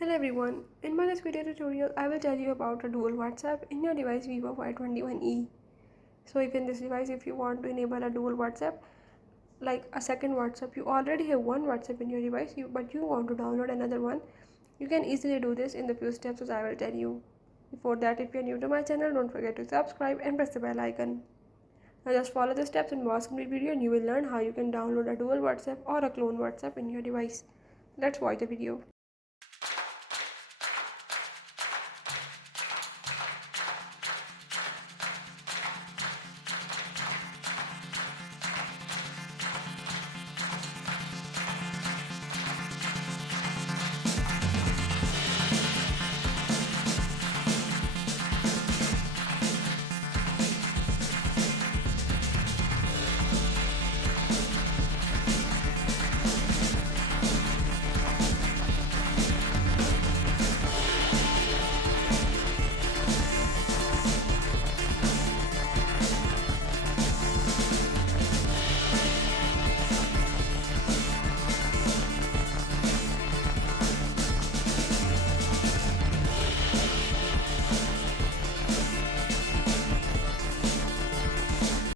Hello everyone, in my this video tutorial I will tell you about a dual WhatsApp in your device VIVO Y21e. So if in this device if you want to enable a dual WhatsApp, like a second WhatsApp, you already have one WhatsApp in your device but you want to download another one, you can easily do this in the few steps as I will tell you. Before that, if you are new to my channel, don't forget to subscribe and press the bell icon. Now just follow the steps and watch complete video and you will learn how you can download a dual WhatsApp or a clone WhatsApp in your device. Let's watch the video.